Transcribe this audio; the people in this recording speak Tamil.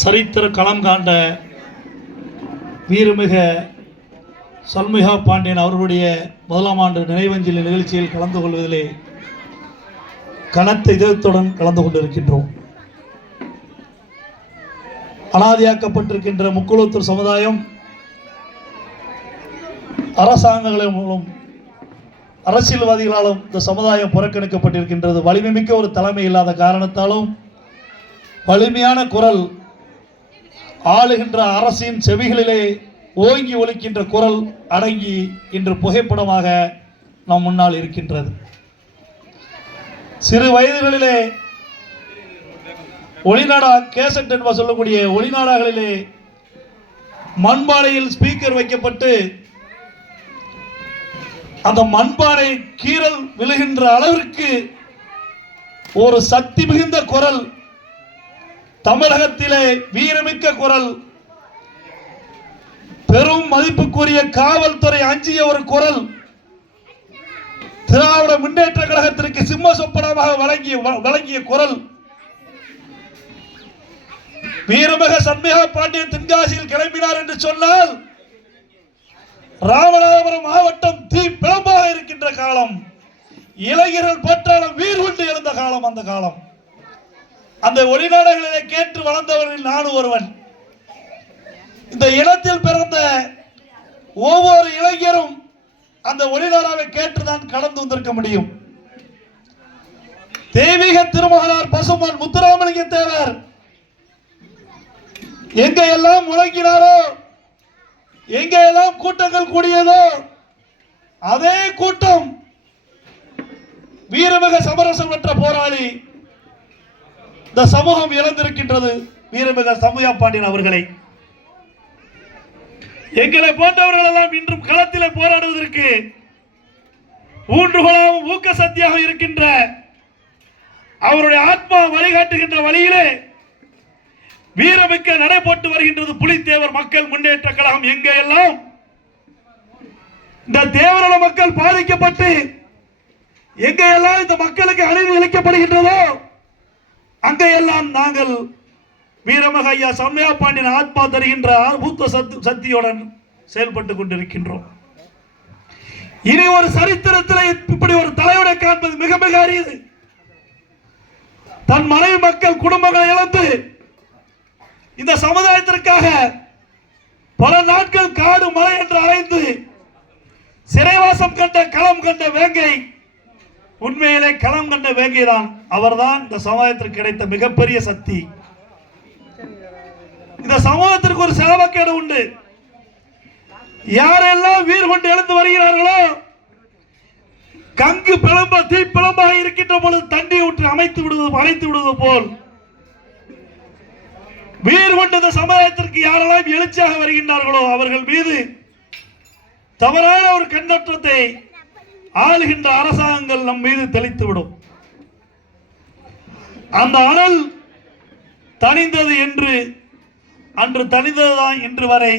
சரித்திர களம் காண்ட வீரமிக சண்முகா பாண்டியன் அவர்களுடைய முதலாம் ஆண்டு நினைவஞ்சலி நிகழ்ச்சியில் கலந்து கொள்வதிலே கனத்த இதயத்துடன் கலந்து கொண்டிருக்கின்றோம். அனாதியாக்கப்பட்டிருக்கின்ற முக்குளத்தூர் சமுதாயம் அரசாங்கங்களின் மூலம் அரசியல்வாதிகளாலும் இந்த சமுதாயம் புறக்கணிக்கப்பட்டிருக்கின்றது. வலிமை மிக்க ஒரு தலைமை இல்லாத காரணத்தாலும் வலிமையான குரல் ஆளுகின்ற அரசின் செவிகளிலே ஓங்கி ஒலிக்கின்ற குரல் அடங்கி இன்று புகைப்படமாக நம் முன்னால் இருக்கின்றது. சிறு வயதுகளிலே ஒளிநாடா கேசட் என்ப சொல்லக்கூடிய ஒளிநாடாகளிலே மண்பானையில் ஸ்பீக்கர் வைக்கப்பட்டு அந்த மண்பானை கீறல் விழுகின்ற அளவிற்கு ஒரு சக்தி மிகுந்த குரல், தமிழகத்திலே வீரமிக்க குரல், பெரும் மதிப்புக்குரிய காவல்துறை அஞ்சிய ஒரு குரல், திராவிட முன்னேற்ற கழகத்திற்கு சிம்ம சொப்பனமாக வழங்கிய குரல், வீரமிக சண்முகா பாண்டியன் தென்காசியில் கிளம்பினார் என்று சொன்னால் ராமநாதபுரம் மாவட்டம் தீ பிளம்பாக இருக்கின்ற காலம், இளைஞர்கள் பற்றாளம் வீர் கொண்டு எழுந்த காலம். அந்த காலம் அந்த ஒளிநாடகளிலே கேட்டு வளர்ந்தவர்கள் நானும் ஒருவன். இந்த இனத்தில் பிறந்த ஒவ்வொரு இளைஞரும் அந்த ஒளிநாடாவை கேட்டுதான் கடந்து வந்திருக்க முடியும். தெய்வீக திருமகனார் பசுமன் முத்துராமலிங்க தேவர் எங்க எல்லாம் முழங்கினாரோ, எங்க எல்லாம் கூட்டங்கள் கூடியதோ, அதே கூட்டம் வீரமிக சமரசம் பெற்ற போராளி இந்த சமூகம் இழந்திருக்கின்றது. வீரமிக சண்முகா பாண்டியன் அவர்களை, எங்களை போன்றவர்கள் எல்லாம் இன்றும் களத்திலே போராடுவதற்கு ஊன்றுகோலாகவும் ஊக்க சக்தியாக இருக்கின்ற அவருடைய ஆத்மா வழிகாட்டுகின்ற வழியிலே வீரமிக்க நடைபோட்டு வருகின்றது புலித்தேவர் மக்கள் முன்னேற்ற கழகம். எங்கே எல்லாம் இந்த தேவரள மக்கள் பாதிக்கப்பட்டு எங்கே எல்லாம் இந்த மக்களுக்கு அநீதி இழைக்கப்படுகின்றதோ அங்கெல்லாம் நாங்கள் வீரமிக ஐயா சண்முகா பாண்டியன் ஆத்மா தருகின்ற பூத்த சக்தியுடன் செயல்பட்டுக் கொண்டிருக்கின்றோம். இனி ஒரு சரித்திரத்தில் இப்படி ஒரு தலைவரை காண்பது மிக மிக அரியது. தன் மனைவி மக்கள் குடும்பங்களை இழந்து இந்த சமுதாயத்திற்காக பல நாட்கள் காடு மலை என்று அலைந்து சிறைவாசம் கண்ட களம் கண்ட வேங்கை, உண்மையிலே களம் கண்ட வேங்கை தான். அவர்தான் இந்த சமுதாயத்திற்கு கிடைத்த மிகப்பெரிய சக்தி. இந்த சமூகத்திற்கு ஒரு சேவக்கேடு உண்டு. யாரெல்லாம் வீர் கொண்டு எழுந்து வருகிறார்களோ, கங்கு பிளம்ப தீ பிளம்பாக இருக்கின்ற பொழுது தண்ணி ஊற்றி அணைத்து விடுவது போல் வீர் கொண்ட இந்த சமுதாயத்திற்கு யாரெல்லாம் எழுச்சியாக வருகின்றார்களோ அவர்கள் மீது தவறான ஒரு கண்ணோட்டத்தை ஆளுகின்ற அரசாங்கங்கள் நம் மீது தெளித்துவிடும். அந்த அனல் தணிந்தது என்று அன்று தணிந்ததுதான் இன்று வரை